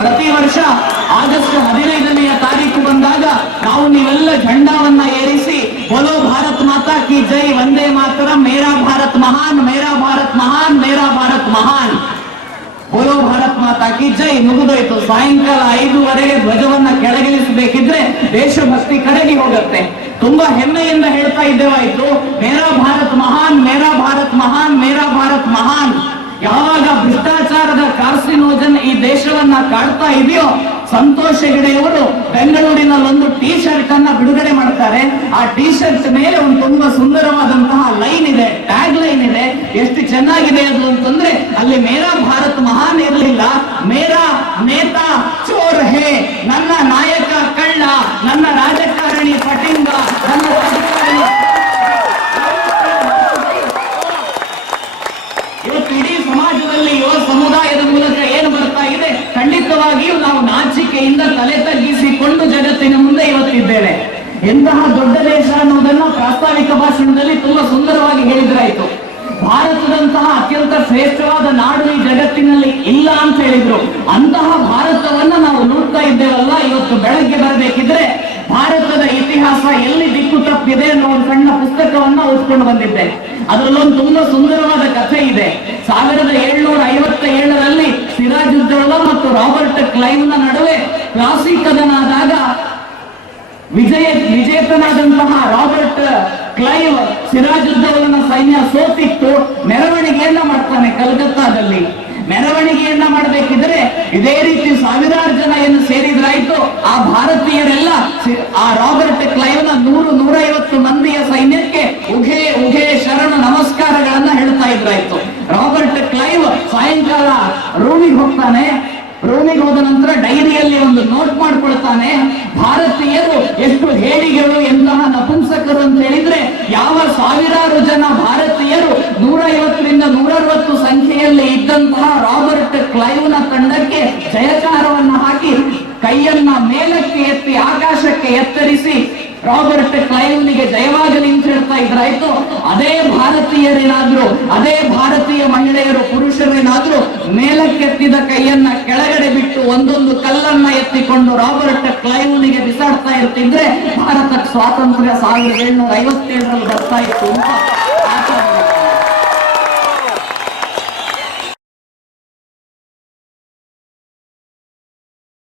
ಪ್ರತಿ ವರ್ಷ ಆಗಸ್ಟ್ ಹದಿನೈದನೆಯ ತಾರೀಕು ಬಂದಾಗ ನಾವು ನೀವೆಲ್ಲ ಝಂಡಾವನ್ನ ಏರಿಸಿ, ಬೋಲೋ ಭಾರತ್ ಮಾತಾ ಕಿ ಜೈ, ವಂದೇ ಮಾತರ, ಮೇರಾ ಭಾರತ್ ಮಹಾನ್, ಮೇರಾ ಭಾರತ್ ಮಹಾನ್, ಮೇರಾ ಭಾರತ್ ಮಹಾನ್. ಬೋಲೋ ಭಾರತ್ ಮಾತಾ ಕಿ ಜೈ, ಮುಗಿದೋಯ್ತು. ಸಾಯಂಕಾಲ ಐದುವರೆಗೆ ಧ್ವಜವನ್ನ ಕೆಳಗಿಳಿಸಬೇಕಿದ್ರೆ ದೇಶಭಕ್ತಿ ಕಡೆಗೆ ಹೋಗುತ್ತೆ. ತುಂಬಾ ಹೆಮ್ಮೆಯಿಂದ ಹೇಳ್ತಾ ಇದ್ದೇವಾಯ್ತು. ಮೇರಾ ಭಾರತ್ ಮಹಾನ್, ಮೇರಾ ಭಾರತ್ ಮಹಾನ್, ಮೇರಾ ಭಾರತ್ ಮಹಾನ್. ಯಾವಾಗ ಭ್ರಷ್ಟಾಚಾರದ ಕಾರ್ಸಿನೋಜನ್ ಈ ದೇಶವನ್ನ ಕಾಡ್ತಾ ಇದೆಯೋ, ಸಂತೋಷ್ ಹೆಗಡೆಯವರು ಬೆಂಗಳೂರಿನಲ್ಲಿ ಒಂದು ಟೀ ಶರ್ಟ್ ಅನ್ನ ಬಿಡುಗಡೆ ಮಾಡ್ತಾರೆ. ಆ ಟೀ ಶರ್ಟ್ ಮೇಲೆ ಒಂದು ತುಂಬಾ ಸುಂದರವಾದಂತಹ ಲೈನ್ ಇದೆ, ಟ್ಯಾಗ್ ಲೈನ್ ಇದೆ. ಎಷ್ಟು ಚೆನ್ನಾಗಿದೆ ಅದು ಅಂತಂದ್ರೆ ಅಲ್ಲಿ ಮೇರಾ ಭಾರತ್ ಮಹಾನ್ ಇರಲಿಲ್ಲ. ಮೇರಾ ನೇತಾ ಚೋರ್ ಹೇ, ನನ್ನ ನಾಯಕ ಕಳ್ಳ ನನ್ನ ರಾಜಕಾರಣಿ ಪಟಿಂಗ ನನ್ನ ರಾಜಕಾರಣಿ ಇವತ್ತು ಇಡೀ ಸಮಾಜದಲ್ಲಿ ಯುವ ಸಮುದಾಯದ ಮೂಲಕ ಏನು ಬರ್ತಾ ಇದೆ ಖಂಡಿತವಾಗಿಯೂ ನಾವು ನಾಚಿಕೆಯಿಂದ ತಲೆ ತಗ್ಗಿಸಿಕೊಂಡು ಜಗತ್ತಿನ ಮುಂದೆ ಇವತ್ತಿದ್ದೇನೆ. ಎಂತಹ ದೊಡ್ಡ ದೇಶ ಅನ್ನೋದನ್ನ ಪ್ರಾಸ್ತಾವಿಕ ಭಾಷಣದಲ್ಲಿ ತುಂಬಾ ಸುಂದರವಾಗಿ ಹೇಳಿದ್ರಾಯ್ತು. ಭಾರತದಂತಹ ಅತ್ಯಂತ ಶ್ರೇಷ್ಠವಾದ ನಾಡು ಈ ಜಗತ್ತಿನಲ್ಲಿ ಇಲ್ಲ ಅಂತ ಹೇಳಿದ್ರು. ಅಂತಹ ಭಾರತವನ್ನ ನಾವು ನೋಡ್ತಾ ಇದ್ದೇವಲ್ಲ, ಇವತ್ತು ಬೆಳಗ್ಗೆ ಬರಬೇಕಿದ್ರೆ ಭಾರತದ ಇತಿಹಾಸ ಎಲ್ಲಿ ದಿಕ್ಕು ತಪ್ಪಿದೆ ಅನ್ನೋ ಒಂದು ಸಣ್ಣ ಪುಸ್ತಕವನ್ನ ಓದ್ಕೊಂಡು ಬಂದಿದ್ದೆ. ಅದರಲ್ಲೊಂದು ತುಂಬಾ ಸುಂದರವಾದ ಕಥೆ ಇದೆ. ಸಾವಿರದ ಏಳ್ನೂರ ಐವತ್ತ ಏಳರಲ್ಲಿ ಸಿರಾಜುದ್ದೌಲಾ ಮತ್ತು ರಾಬರ್ಟ್ ಕ್ಲೈವ್ ನ ನಡುವೆ ಪ್ಲಾಸಿ ಕದನಾದಾಗ ವಿಜಯ ವಿಜೇತನಾದಂತಹ ರಾಬರ್ಟ್ ಕ್ಲೈವ್ ಸಿರಾಜುದ್ದವರನ್ನ ಸೈನ್ಯ ಸೋತಿತ್ತು ಮೆರವಣಿಗೆಯನ್ನ ಮಾಡ್ತಾನೆ ಕಲ್ಕತ್ತಾದಲ್ಲಿ. ಮೆರವಣಿಗೆಯನ್ನ ಮಾಡಬೇಕಿದ್ರೆ ಇದೇ ರೀತಿ ಸಾವಿರಾರು ಜನ ಏನು ಸೇರಿದ್ರಾಯ್ತು, ಆ ಭಾರತೀಯರೆಲ್ಲ ಆ ರಾಬರ್ಟ್ ಕ್ಲೈವ್ನ ನೂರು ನೂರೈವತ್ತು ಮಂದಿಯ ಸೈನ್ಯಕ್ಕೆ ಉಘೆ ಉಘೆ ಶರಣ ನಮಸ್ಕಾರಗಳನ್ನ ಹೇಳ್ತಾ ಇದ್ರಾಯ್ತು. ರಾಬರ್ಟ್ ಕ್ಲೈವ್ ಸಾಯಂಕಾಲ ರೂಮಿಗೆ ಹೋಗ್ತಾನೆ ರೋಮಿಗೆ ಹೋದ ನಂತರ ಡೈರಿಯಲ್ಲಿ ಒಂದು ನೋಟ್ ಮಾಡ್ಕೊಳ್ತಾನೆ, ಭಾರತೀಯರು ಎಷ್ಟು ಹೇಡಿಗಳು ಎಂತಹ ನಪುಂಸಕರು ಅಂತ ಹೇಳಿದ್ರೆ ಯಾವ ಸಾವಿರಾರು ಜನ ಭಾರತೀಯರು ನೂರ ಐವತ್ತರಿಂದ ನೂರ ಅರವತ್ತು ಸಂಖ್ಯೆಯಲ್ಲಿ ಇದ್ದಂತಹ ರಾಬರ್ಟ್ ಕ್ಲೈವ್ನ ತಂಡಕ್ಕೆ ಜಯಕಾರವನ್ನು ಹಾಕಿ ಕೈಯನ್ನ ಮೇಲಕ್ಕೆ ಎತ್ತಿ ಆಕಾಶಕ್ಕೆ ಎತ್ತರಿಸಿ ರಾಬರ್ಟ್ ಕ್ಲೈವ್ನಿಗೆ ಜಯವಾಗಲಿ ಅಂತ ಹೇಳ್ತಾ ಇದ್ರಾಯ್ತು. ಅದೇ ಭಾರತೀಯರೇನಾದ್ರು, ಅದೇ ಮೇಲಕ್ಕೆತ್ತಿದ ಕೈಯನ್ನ ಕೆಳಗಡೆ ಬಿಟ್ಟು ಒಂದೊಂದು ಕಲ್ಲನ್ನ ಎತ್ತಿಕೊಂಡು ರಾಬರ್ಟ್ ಕ್ಲೈವ್ನಿಗೆ ಬಿಸಾಡ್ತಾ ಇರ್ತಿದ್ರೆ ಭಾರತಕ್ಕೆ ಸ್ವಾತಂತ್ರ್ಯ ಸಾವಿರದ ಏಳ್ನೂರ ಐವತ್ತೇಳರಲ್ಲಿ ಬರ್ತಾ ಇತ್ತು.